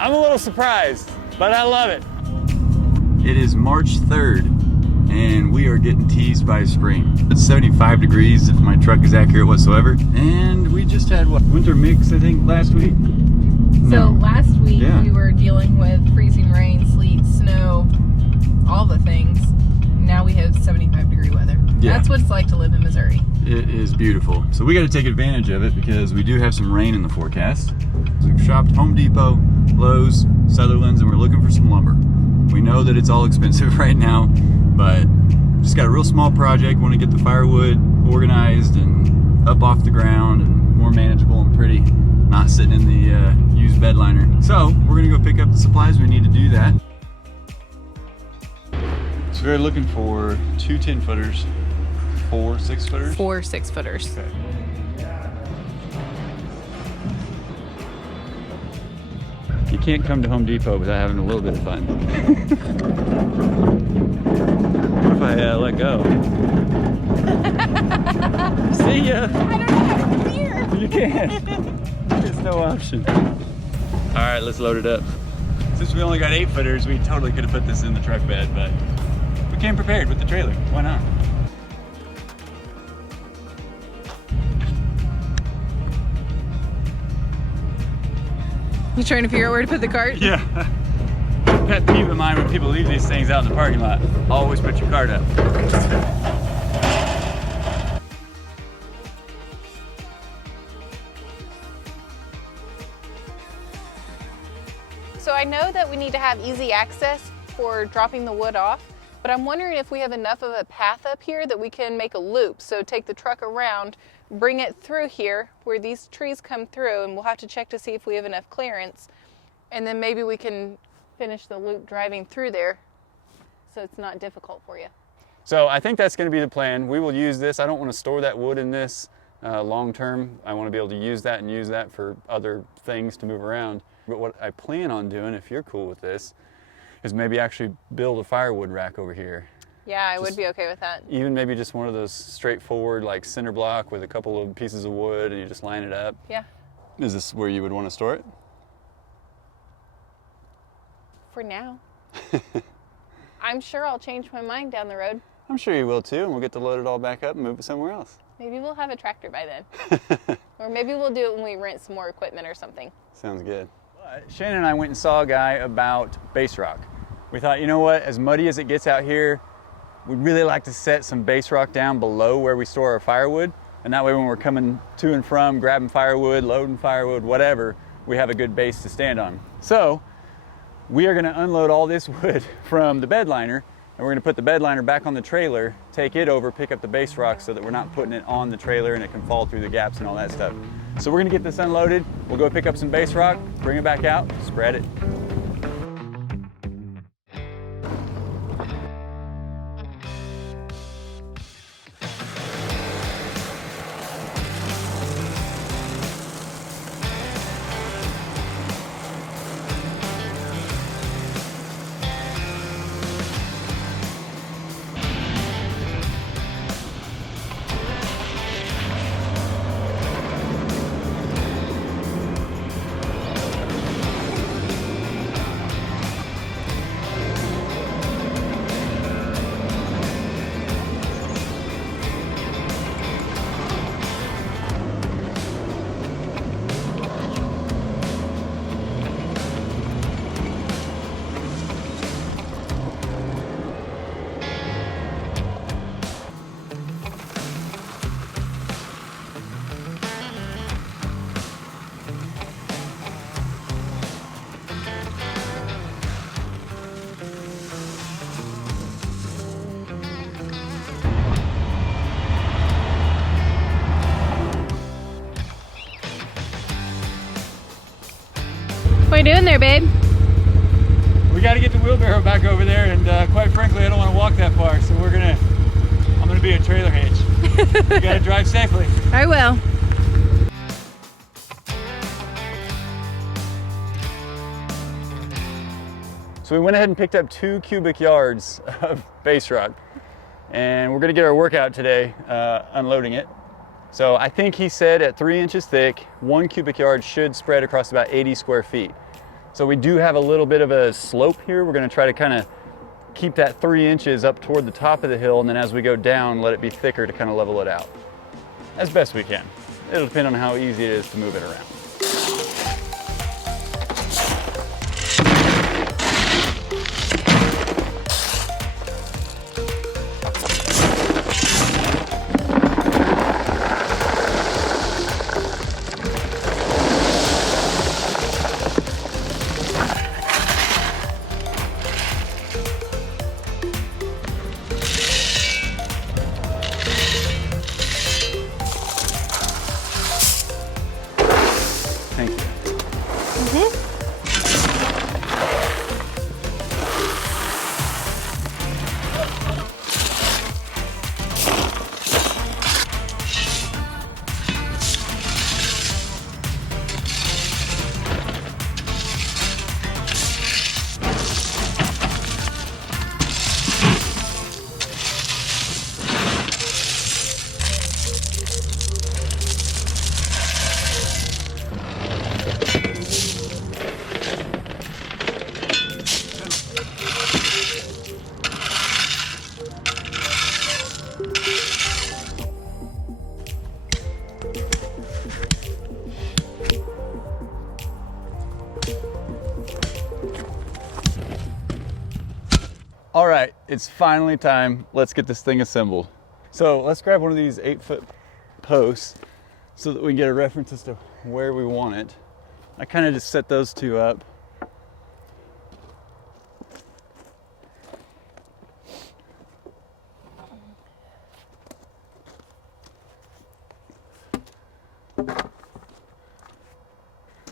I'm a little surprised, but I love it. It is March 3rd, and we are getting teased by spring. It's 75 degrees if my truck is accurate whatsoever. And we just had, what, winter mix, I think, last week? So last week we were dealing with freezing rain, sleet, snow, all the things. Now we have 75-degree weather. Yeah. That's what it's like to live in Missouri. It is beautiful. So we got to take advantage of it because we do have some rain in the forecast. We've shopped Home Depot, Lowe's, Sutherland's, and we're looking for some lumber. We know that it's all expensive right now, but just got a real small project. Want to get the firewood organized and up off the ground and more manageable and pretty, not sitting in the used bed liner. So we're gonna go pick up the supplies we need to do that. So we're looking for 2 10-footers, 4 6-footers? 4 6-footers. Okay. You can't come to Home Depot without having a little bit of fun. What if I let go? See ya! I don't know, I'm here! You can't. There's no option. All right, let's load it up. Since we only got 8-footers, we totally could have put this in the truck bed, but we came prepared with the trailer. Why not? You trying to figure out where to put the cart? Yeah. Pet peeve of mine when people leave these things out in the parking lot. Always put your cart up. So I know that we need to have easy access for dropping the wood off, but I'm wondering if we have enough of a path up here that we can make a loop. So take the truck around, bring it through here where these trees come through, and we'll have to check to see if we have enough clearance. And then maybe we can finish the loop driving through there so it's not difficult for you. So I think that's going to be the plan. We will use this. I don't want to store that wood in this long term. I want to be able to use that for other things to move around. But what I plan on doing, if you're cool with this, is maybe actually build a firewood rack over here. Yeah, I would be okay with that. Even maybe just one of those straightforward like cinder block with a couple of pieces of wood and you just line it up. Yeah. Is this where you would want to store it? For now. I'm sure I'll change my mind down the road. I'm sure you will too, and we'll get to load it all back up and move it somewhere else. Maybe we'll have a tractor by then. Or maybe we'll do it when we rent some more equipment or something. Sounds good. Shanon and I went and saw a guy about base rock. We thought, you know what, as muddy as it gets out here, we'd really like to set some base rock down below where we store our firewood. And that way when we're coming to and from, grabbing firewood, loading firewood, whatever, we have a good base to stand on. So we are gonna unload all this wood from the bed liner, and we're gonna put the bed liner back on the trailer, take it over, pick up the base rock so that we're not putting it on the trailer and it can fall through the gaps and all that stuff. So we're gonna get this unloaded, we'll go pick up some base rock, bring it back out, spread it. What are you doing there, babe? We got to get the wheelbarrow back over there, and quite frankly, I don't want to walk that far, so I'm gonna be a trailer hitch. You gotta drive safely. I will. So we went ahead and picked up 2 cubic yards of base rock, and we're gonna get our workout today unloading it. So I think he said at 3 inches thick, 1 cubic yard should spread across about 80 square feet. So we do have a little bit of a slope here. We're gonna try to kind of keep that 3 inches up toward the top of the hill, and then as we go down, let it be thicker to kind of level it out as best we can. It'll depend on how easy it is to move it around. Thank you. All right, it's finally time. Let's get this thing assembled. So let's grab one of these 8-foot posts so that we can get a reference as to where we want it. I kind of just set those two up.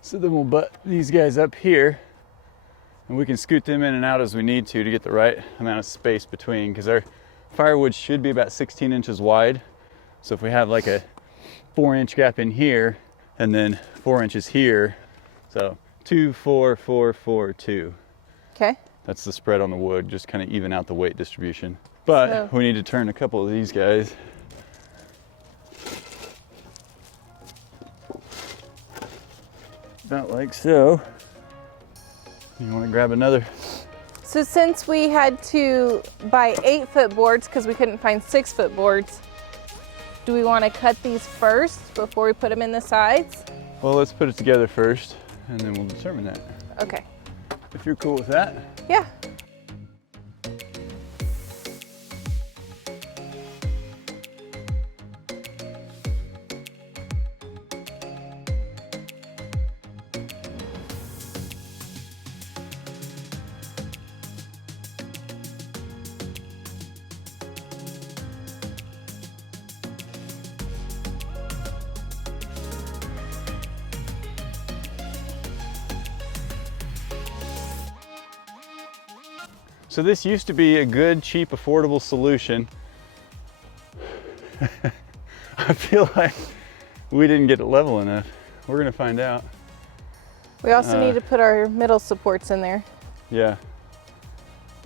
So then we'll butt these guys up here, and we can scoot them in and out as we need to get the right amount of space between, because our firewood should be about 16 inches wide. So if we have like a 4-inch gap in here and then 4 inches here, so 2, 4, 4, 4, 2. Okay. That's the spread on the wood, just kind of even out the weight distribution. But we need to turn a couple of these guys. About like so. You want to grab another? So since we had to buy 8-foot boards because we couldn't find 6-foot boards, do we want to cut these first before we put them in the sides? Well, let's put it together first, and then we'll determine that. Okay. If you're cool with that. Yeah. So this used to be a good, cheap, affordable solution. I feel like we didn't get it level enough. We're gonna find out. We also need to put our middle supports in there. Yeah.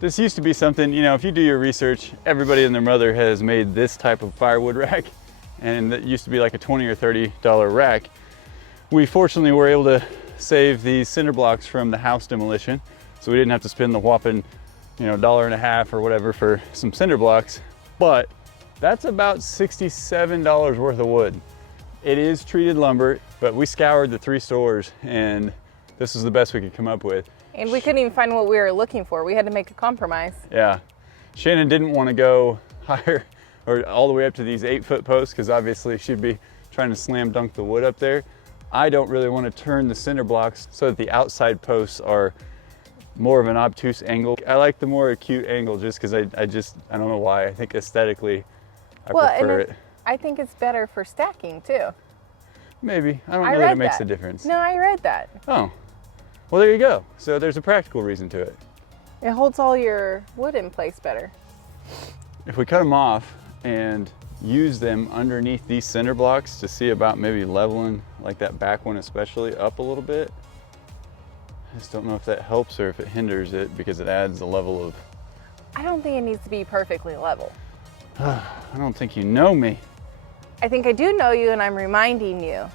This used to be something, you know, if you do your research, everybody and their mother has made this type of firewood rack, and that used to be like a $20 or $30 rack. We fortunately were able to save these cinder blocks from the house demolition, so we didn't have to spend the whopping, you know, $1.50 or whatever for some cinder blocks. But that's about $67 worth of wood. It is treated lumber, but we scoured the 3 stores and this is the best we could come up with. And we couldn't even find what we were looking for. We had to make a compromise. Yeah. Shannon didn't want to go higher or all the way up to these 8-foot posts because obviously she'd be trying to slam dunk the wood up there. I don't really want to turn the cinder blocks so that the outside posts are more of an obtuse angle. I like the more acute angle just because I don't know why. I think aesthetically I prefer it. I think it's better for stacking too. Maybe. I don't know that it makes a difference. No, I read that. Oh. Well, there you go. So there's a practical reason to it. It holds all your wood in place better. If we cut them off and use them underneath these cinder blocks to see about maybe leveling, like that back one especially, up a little bit, I just don't know if that helps or if it hinders it because it adds a level of... I don't think it needs to be perfectly level. I don't think you know me. I think I do know you, and I'm reminding you.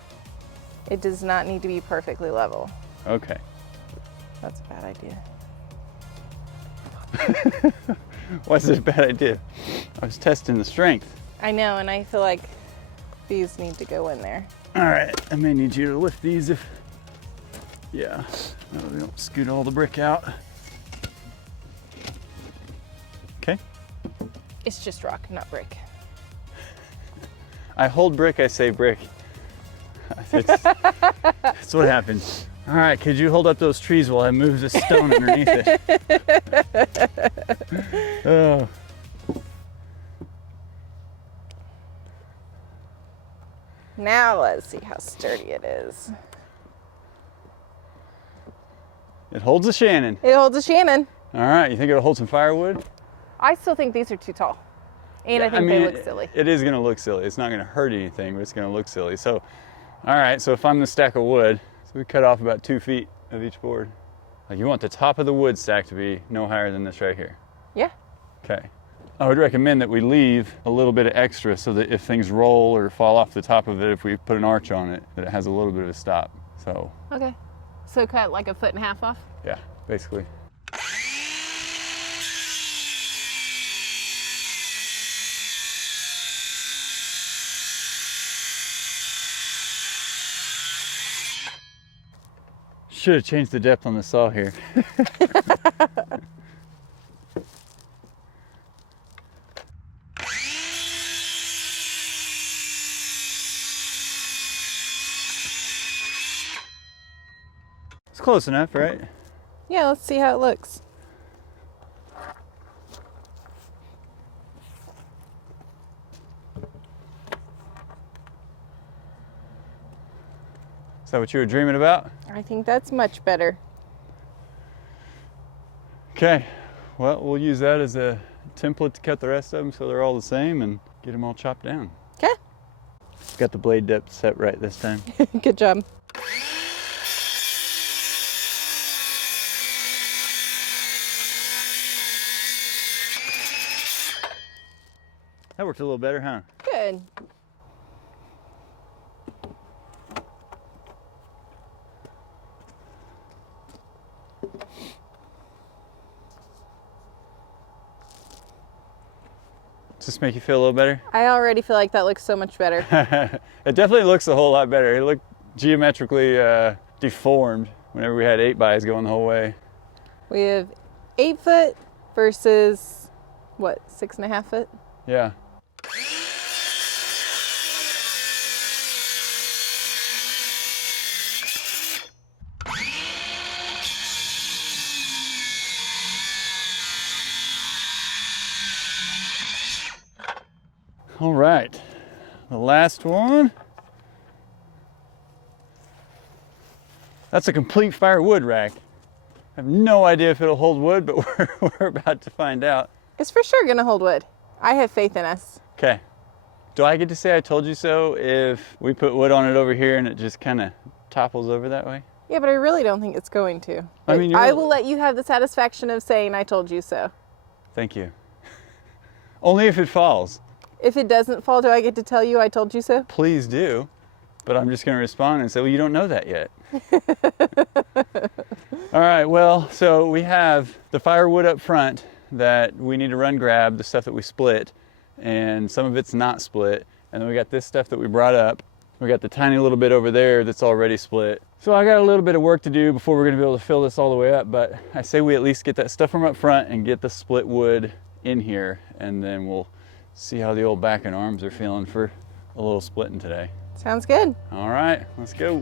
It does not need to be perfectly level. Okay. That's a bad idea. Why is it a bad idea? I was testing the strength. I know, and I feel like these need to go in there. All right, I may need you to lift these if, yeah, that way we don't scoot all the brick out. Okay. It's just rock, not brick. I hold brick, I say brick. That's what happens. All right, could you hold up those trees while I move this stone underneath it? Oh. Now let's see how sturdy it is. It holds a Shanon. It holds a Shanon. All right, you think it'll hold some firewood? I still think these are too tall. And I think they look silly. It is gonna look silly. It's not gonna hurt anything, but it's gonna look silly. So, all right, so if I'm the stack of wood, so we cut off about 2 feet of each board. Like you want the top of the wood stack to be no higher than this right here. Yeah. Okay. I would recommend that we leave a little bit of extra so that if things roll or fall off the top of it, if we put an arch on it, that it has a little bit of a stop. So. Okay. So cut like 1.5 feet off? Yeah, basically. Should have changed the depth on the saw here. It's close enough, right? Yeah, let's see how it looks. Is that what you were dreaming about? I think that's much better. Okay, well, we'll use that as a template to cut the rest of them so they're all the same and get them all chopped down. Okay. Got the blade depth set right this time. Good job. That worked a little better, huh? Good. Does this make you feel a little better? I already feel like that looks so much better. It definitely looks a whole lot better. It looked geometrically deformed whenever we had 8x going the whole way. We have 8 foot versus, what, 6.5 foot? Yeah. All right, the last one. That's a complete firewood rack. I have no idea if it'll hold wood, but we're about to find out. It's for sure gonna hold wood. I have faith in us. Okay. Do I get to say I told you so if we put wood on it over here and it just kind of topples over that way? Yeah, but I really don't think it's going to. I mean, I will let you have the satisfaction of saying I told you so. Thank you. Only if it falls. If it doesn't fall, do I get to tell you I told you so? Please do. But I'm just going to respond and say, well, you don't know that yet. All right, well, so we have the firewood up front that we need to run grab, the stuff that we split, and some of it's not split. And then we got this stuff that we brought up. We got the tiny little bit over there that's already split. So I got a little bit of work to do before we're going to be able to fill this all the way up, but I say we at least get that stuff from up front and get the split wood in here, and then we'll see how the old back and arms are feeling for a little splitting today. Sounds good. All right, let's go.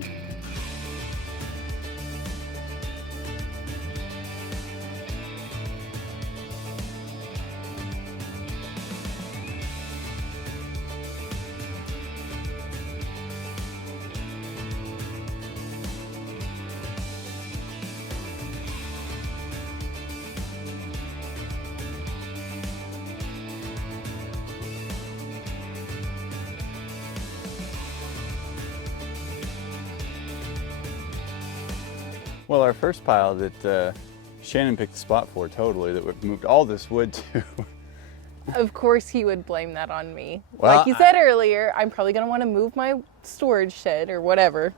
Well, our first pile that Shanon picked the spot for totally, that we moved all this wood to. Of course he would blame that on me. Well, like you said earlier, I'm probably going to want to move my storage shed or whatever.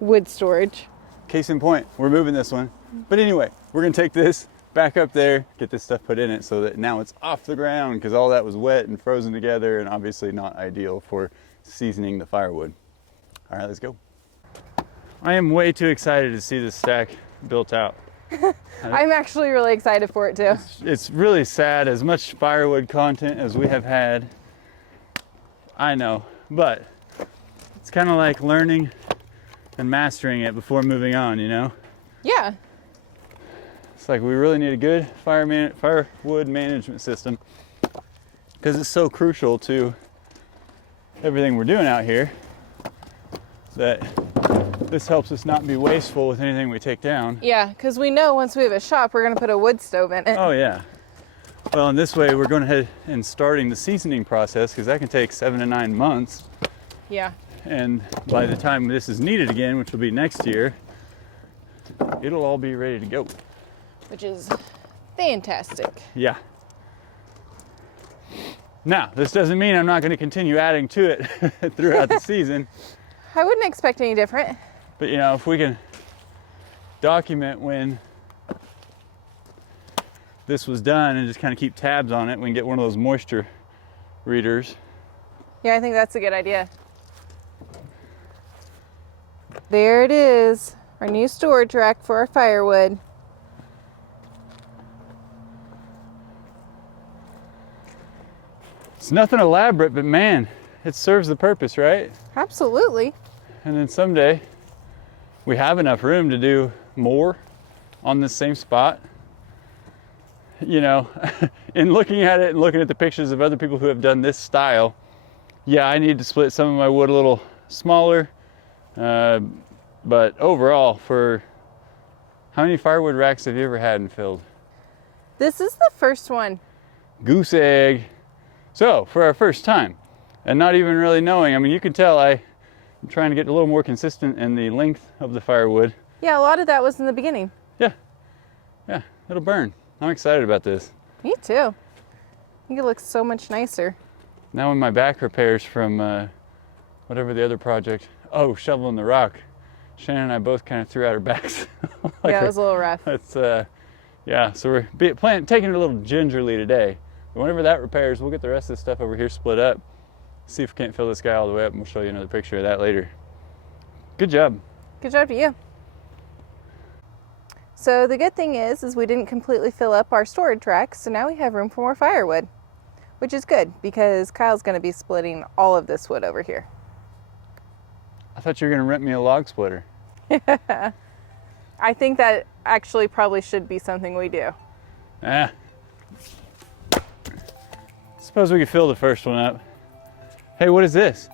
Wood storage. Case in point, we're moving this one. But anyway, we're gonna take this back up there, get this stuff put in it so that now it's off the ground, because all that was wet and frozen together and obviously not ideal for seasoning the firewood. All right, let's go. I am way too excited to see this stack built out. I'm actually really excited for it too. It's really sad, as much firewood content as we have had. I know, but it's kind of like learning and mastering it before moving on, you know? Yeah. It's like we really need a good firewood management system, because it's so crucial to everything we're doing out here, that this helps us not be wasteful with anything we take down. Yeah, because we know once we have a shop, we're going to put a wood stove in it. Oh yeah. Well, in this way, we're going ahead and starting the seasoning process, because that can take 7 to 9 months. Yeah. And by the time this is needed again, which will be next year, it'll all be ready to go. Which is fantastic. Yeah. Now, this doesn't mean I'm not going to continue adding to it throughout the season. I wouldn't expect any different. But you know, if we can document when this was done and just kind of keep tabs on it, we can get one of those moisture readers. Yeah, I think that's a good idea. There it is, our new storage rack for our firewood. It's nothing elaborate, but man, it serves the purpose, right? Absolutely. And then someday we have enough room to do more on this same spot. You know, in looking at it and looking at the pictures of other people who have done this style, yeah, I need to split some of my wood a little smaller. But overall, for how many firewood racks have you ever had and filled? This is the first one. Goose egg. So for our first time, and not even really knowing, I mean, you can tell I'm trying to get a little more consistent in the length of the firewood. Yeah, a lot of that was in the beginning. Yeah, it'll burn. I'm excited about this. Me too. I think it looks so much nicer. Now when my back repairs from whatever the other project, shoveling the rock, Shanon and I both kind of threw out our backs. Yeah, it was a little rough. It's yeah, so we're taking it a little gingerly today. But whenever that repairs, we'll get the rest of this stuff over here split up. See if we can't fill this guy all the way up, and we'll show you another picture of that later. Good job. Good job to you. So the good thing is we didn't completely fill up our storage rack, so now we have room for more firewood, which is good because Kyle's going to be splitting all of this wood over here. I thought you were going to rent me a log splitter. I think that actually probably should be something we do. Suppose we could fill the first one up. Hey, what is this?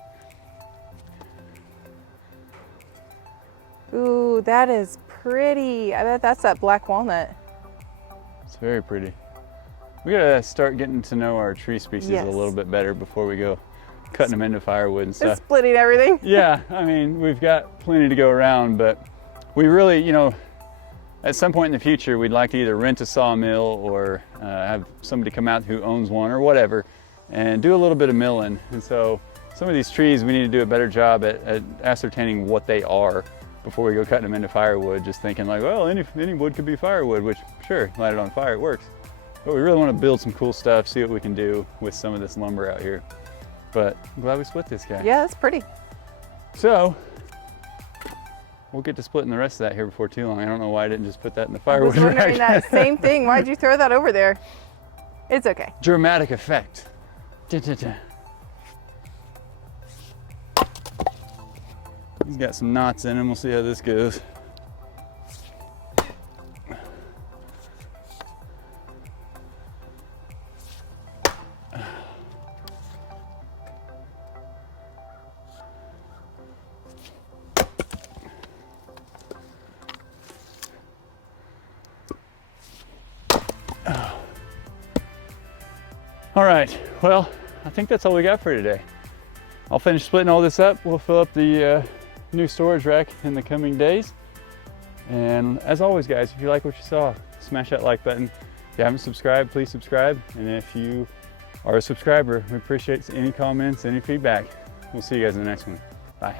Ooh, that is pretty. I bet that's that black walnut. It's very pretty. We gotta start getting to know our tree species Yes. a little bit better before we go cutting them into firewood and It's stuff. splitting everything. Yeah, I mean, we've got plenty to go around, but we really, you know, at some point in the future, we'd like to either rent a sawmill or have somebody come out who owns one or whatever and do a little bit of milling. And so some of these trees, we need to do a better job at ascertaining what they are before we go cutting them into firewood, just thinking like, well, any wood could be firewood, which sure, light it on fire, it works. But we really want to build some cool stuff, see what we can do with some of this lumber out here. But I'm glad we split this guy. Yeah, that's pretty. So we'll get to splitting the rest of that here before too long. I don't know why I didn't just put that in the I firewood was wondering rack. that same thing. Why'd you throw that over there? It's okay. Dramatic effect. He's got some knots in him. We'll see how this goes. All right, well, I think that's all we got for today. I'll finish splitting all this up. We'll fill up the new storage rack in the coming days. And as always, guys, if you like what you saw, smash that like button. If you haven't subscribed, please subscribe. And if you are a subscriber, we appreciate any comments, any feedback. We'll see you guys in the next one. Bye.